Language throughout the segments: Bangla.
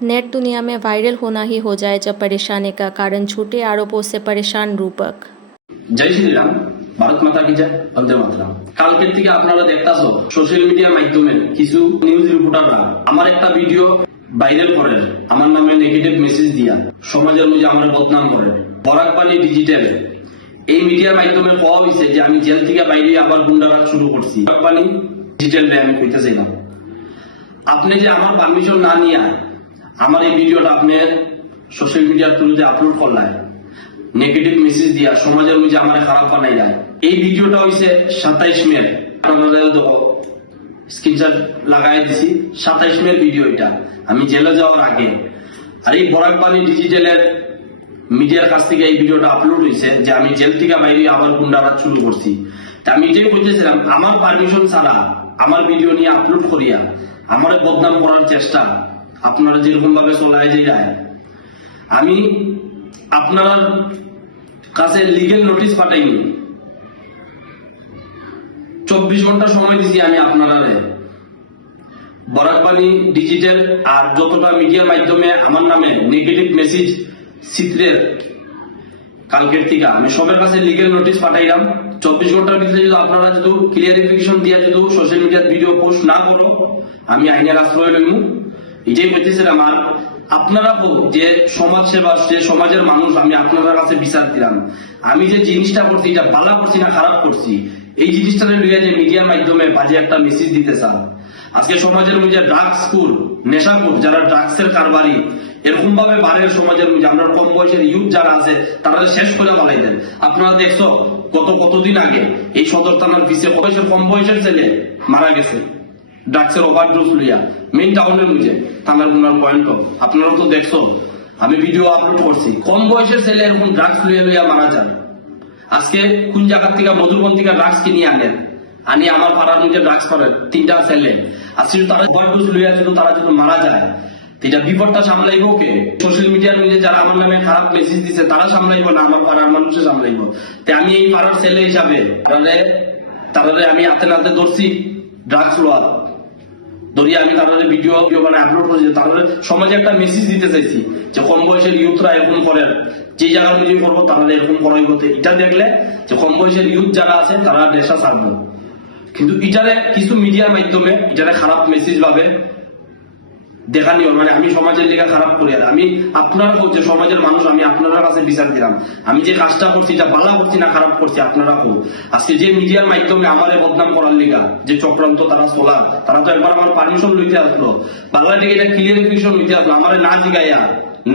नेट दुनिया में वायरल होना ही हो जाए जब परेशानी का कारण छूटे आरोपों से परेशान रूपक। जय श्री राम, भारत माता की जय, वंदे मातरम। কালকের থেকে আপনারা দেখতাছো সোশ্যাল মিডিয়ার মাধ্যমে কিছু নিউজ রিপোর্টাররা আমার একটা ভিডিও ভাইরাল করে আমার নামে নেগেটিভ মেসেজ দিয়া সমাজের মধ্যে আমার বদনাম করে। বরাকবাণী ডিজিটাল এই মিডিয়ার মাধ্যমে পাওয়া হয়েছে যে আমি জেল থেকে বাইরে আবার গুন্ডারাজ শুরু করছি। বরাকবাণী ডিজিটাল আমি কইতেছি না, আপনি যে আমার পারমিশন না নিয়ে আমার এই ভিডিওটা আপনি সোশ্যাল মিডিয়ার থ্রুতে আপলোড করলেন, নেগেটিভ মেসেজ দিয়া সমাজের মধ্যে আমার খারাপ বানাই যায়। এই ভিডিওটা হইছে 27 মে, আপনারা দেখো স্ক্রিনশট লাগাই দিছি। 27 মে ভিডিও, এটা আমি জেলে যাওয়ার আগে। আর এই বরাকবাণী ডিজিটালের মিডিয়ার কাছ থেকে এই ভিডিওটা আপলোড হয়েছে যে আমি জেল থেকে বাইরে আবার গুন্ডারাজ শুরু করছি। তা আমি এটাই বলতেছিলাম, আমার পারমিশন ছাড়া আমার ভিডিও নিয়ে আপলোড করিয়া আমার বদনাম করার চেষ্টা আপনারা যেরকম ভাবে চলাই যায়, আমি আপনার কাছে লিগেল নোটিশ পাঠাইনি। 24 ঘন্টা সময় দিছি আমি আপনারা। বরাকবাণী ডিজিটাল আর যতটা মিডিয়ার মাধ্যমে আমার নামে নেগেটিভ মেসেজ চিত্রের কালকের থেকে আমি সবার কাছে লিগেল নোটিশ পাঠাইলাম। 24 ঘন্টার ভিতরে যদি আপনারা যদি ক্লিয়ারিফিকেশন দিয়ে যদি সোশ্যাল মিডিয়ার ভিডিও পোস্ট না করো, আমি আইনের আশ্রয় লইব। এটাই বলতেছিলাম। আর আপনারা যে সমাজ সেবা, যে সমাজের মানুষ, আমি আপনাদের কাছে বিচার দিলাম আমি যে জিনিসটা করছি এটা ভালো করছি না খারাপ করছি, এই জিনিসটা লইয়া যে মিডিয়ার মাধ্যমে বাজে একটা মেসেজ দিতে চান। আজকে সমাজের মধ্যে ড্রাগস কুর, নেশাকুর, যারা ড্রাগসের কারবারি এরকম ভাবে বাড়ের সমাজের মধ্যে আমরা কম বয়সের ইউথ যারা আছে তারা শেষ করে বাড়াই দেন। আপনারা দেখছো কতদিন আগে এই সদর থানার পিছিয়ে কম বয়সের ছেলে মারা গেছে ড্রাগসের ওভারডোজ লইয়া, মেইন টাউনের মধ্যে থানার গুনার পয়েন্ট। আপনারা তো দেখছো, আমি ভিডিও আপলোড করছি। কম বয়সের ছেলে এরকম ড্রাগস লইয়া মারা যায়। আজকে কোন জায়গা থেকে মধুবন থেকে ড্রাগস কিনে আনি আমার পাড়ার মধ্যে ড্রাগস করে 3টা ছেলে। আজকে তারা ওভারডোজ লইয়া যদি তারা যদি মারা যায়, এটা বিপদটা সামলাইব কে? সোশ্যাল মিডিয়ার মধ্যে যারা আমার নামে খারাপ মেসেজ দিচ্ছে তারা সামলাইব না আমার পাড়ার মানুষে সামলাইব? তাই আমি এই পাড়ার ছেলে হিসাবে তারা আমি হাতে নাতে ধরছি ড্রাগস লোয়ার ধরিয়ে আমি তাদের ভিডিও বানায় আপলোড করেছি। তাদের সমাজে একটা মেসেজ দিতে চাইছি যে কম বয়সের ইউথরা এরকম করে, যে জায়গার মধ্যে করবো তারা এরকম করাই হতে। এটা দেখলে যে কম বয়সের ইউথ যারা আছে তারা নেশা ছাড়বো। কিন্তু এটারে কিছু মিডিয়ার মাধ্যমে এটারে খারাপ মেসেজ ভাবে দেখানিও, মানে আমি সমাজের লিগা খারাপ করি। আর আমি আপনারা যে সমাজের মানুষ, আমি আপনার কাছে বিচার দিলাম আমি যে কাজটা করছি এটা ভালো করছি না খারাপ করছি আপনারা কেউ। আজকে যে মিডিয়ার মাধ্যমে আমার বদনাম করার লিগা যে চক্রান্ত তারা চলার, তারা তো একবার আমার পারমিশন লইতে আসলো, বাংলা থেকে এটা ক্লিয়ারিফিকেশন লইতে আসলো, আমার না জিগাইয়া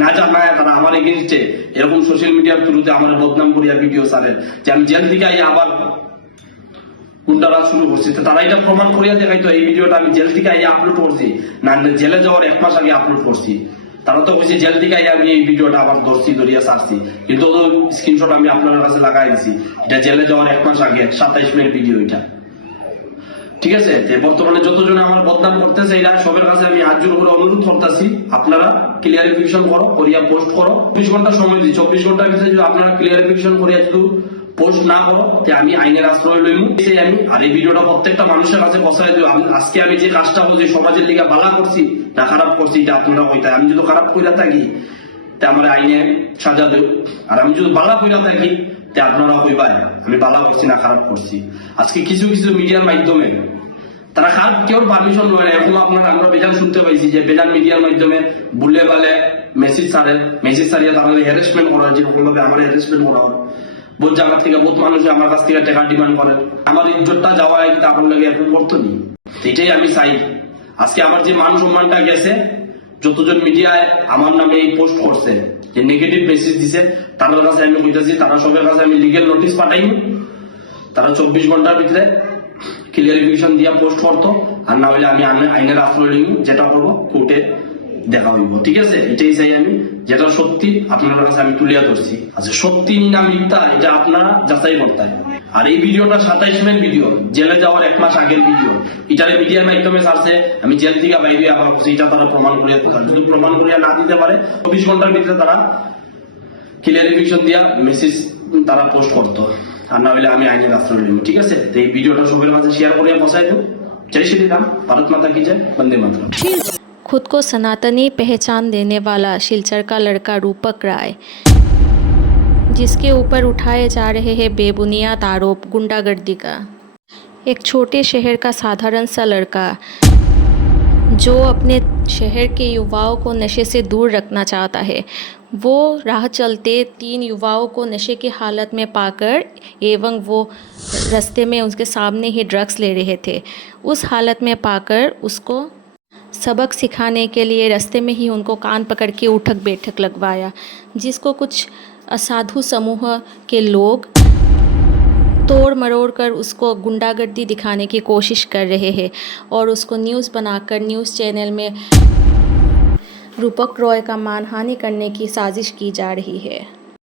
না জানায় তারা আমার এগেনস্টে এরকম সোশ্যাল মিডিয়ার থ্রুতে আমার বদনাম করিয়া ভিডিও ছাড়ে যে আমি জেল থেকে আবার গুন্ডারা শুরু করছি। তারা এটা প্রমাণ করিয়া দেখাইতো এই ভিডিওটা আমি জেল থেকে আপলোড করছি না, জেলে যাওয়ার 1 মাস আগে আপলোড করছি। তারা তো বলছে জেল থেকে আমি এই ভিডিওটা আবার ধরিয়া ছাড়ছি, কিন্তু স্ক্রিনশট আমি আপনার কাছে লাগাই দিছি। এটা জেলে যাওয়ার 1 মাস আগে 27 মে ভিডিও এটা, ঠিক আছে? বর্তমানে যতজন আমার বদনাম করতেছে এটা সবার কাছে আমি হাত জোড় করে অনুরোধ করতেছি, আপনারা ক্লিয়ারিফিকেশন করো, করিয়া পোস্ট করো। 24 ঘন্টা সময় দিই, 24 ঘন্টার ভিতরে যদি আপনারা ক্লিয়ারিফিকেশন করিয়া শুধু পোস্ট না করো, আমি আইনের আশ্রয় লইব। আমি আর এই ভিডিওটা প্রত্যেকটা মানুষের কাছে পৌঁছাই দেব। আজকে আমি যে কাজটা করছি সমাজের দিকে ভালো করছি না খারাপ করছি এটা আপনারা কইতে। আমি যদি খারাপ কইরা থাকি তা আমার আইনে সাজা দেব, আর আমি যদি ভালো কইরা থাকি তা আপনারা কইবাই আমি ভালো করছি না খারাপ করছি। আজকে কিছু কিছু মিডিয়ার মাধ্যমে তারা খারাপ কেউ পারমিশন লয় না, এরকম আপনারা আমরা বেজান শুনতে পাইছি যে বেজান মিডিয়ার মাধ্যমে বুলে বালে মেসেজ ছাড়িয়ে তারা হ্যারাসমেন্ট করা হয়, যেরকম ভাবে আমার হ্যারাসমেন্ট করা হয়। বহুত জায়গা থেকে বহুত মানুষ আমার কাছ থেকে টাকা ডিমান্ড করেন, আমার ইজ্জতটা যাওয়া কিন্তু আপনার লাগে এরকম করতো নি। এটাই আমি চাই। আজকে আমার যে মান সম্মানটা গেছে, যতজন মিডিয়ায় আমার নামে এই পোস্ট করছে যে নেগেটিভ মেসেজ দিছে তাদের কাছে আমি বুঝতেছি, তারা সবার কাছে আমি লিগেল নোটিশ পাঠাইনি। তারা 24 ঘন্টার ভিতরে ক্লিয়ারিফিকেশন দিয়া পোস্ট করতো, আর না হলে আমি আইনের আশ্রয় নিব, যেটা করবো কোর্টে দেখা হইব, ঠিক আছে? এটাই চাই আমি, যেটা সত্যি আপনার কাছে আমি তুলিয়া ধরছি। আচ্ছা, সত্যি না মিথ্যা এটা আপনারা যাচাই করতে। আর এই ভিডিওটা 27 মে ভিডিও, জেলে যাওয়ার 1 মাস আগের ভিডিও। এটারে মিডিয়ার মাধ্যমে ছাড়ছে আমি জেল থেকে বাইরে আবার এটা তারা প্রমাণ করিয়া, যদি প্রমাণ করিয়া না দিতে পারে 24 ঘন্টার ভিতরে তারা ক্লিয়ারিফিকেশন দিয়া মেসেজ তারা পোস্ট করতো, আর না হলে আমি আইনের আশ্রয় নিব, ঠিক আছে? তো এই ভিডিওটা সবার মাঝে শেয়ার করিয়া পৌঁছাই দেব। জয় শ্রী রাম, ভারত মাতা কি জয়, বন্দে মাতরম। खुद को सनातनी पहचान देने वाला सिलचर का लड़का रूपक राय, जिसके ऊपर उठाए जा रहे हैं बेबुनियाद आरोप गुंडागर्दी का। एक छोटे शहर का साधारण सा लड़का जो अपने शहर के युवाओं को नशे से दूर रखना चाहता है, वो राह चलते 3 युवाओं को नशे की हालत में पाकर एवं वो रास्ते में उसके सामने ही ड्रग्स ले रहे थे, उस हालत में पाकर उसको सबक सिखाने के लिए रास्ते में ही उनको कान पकड़ के उठक बैठक लगवाया, जिसको कुछ असाधु समूह के लोग तोड़ मरोड़ कर उसको गुंडागर्दी दिखाने की कोशिश कर रहे हैं और उसको न्यूज़ बनाकर न्यूज़ चैनल में रूपक रॉय का मानहानि करने की साजिश की जा रही है।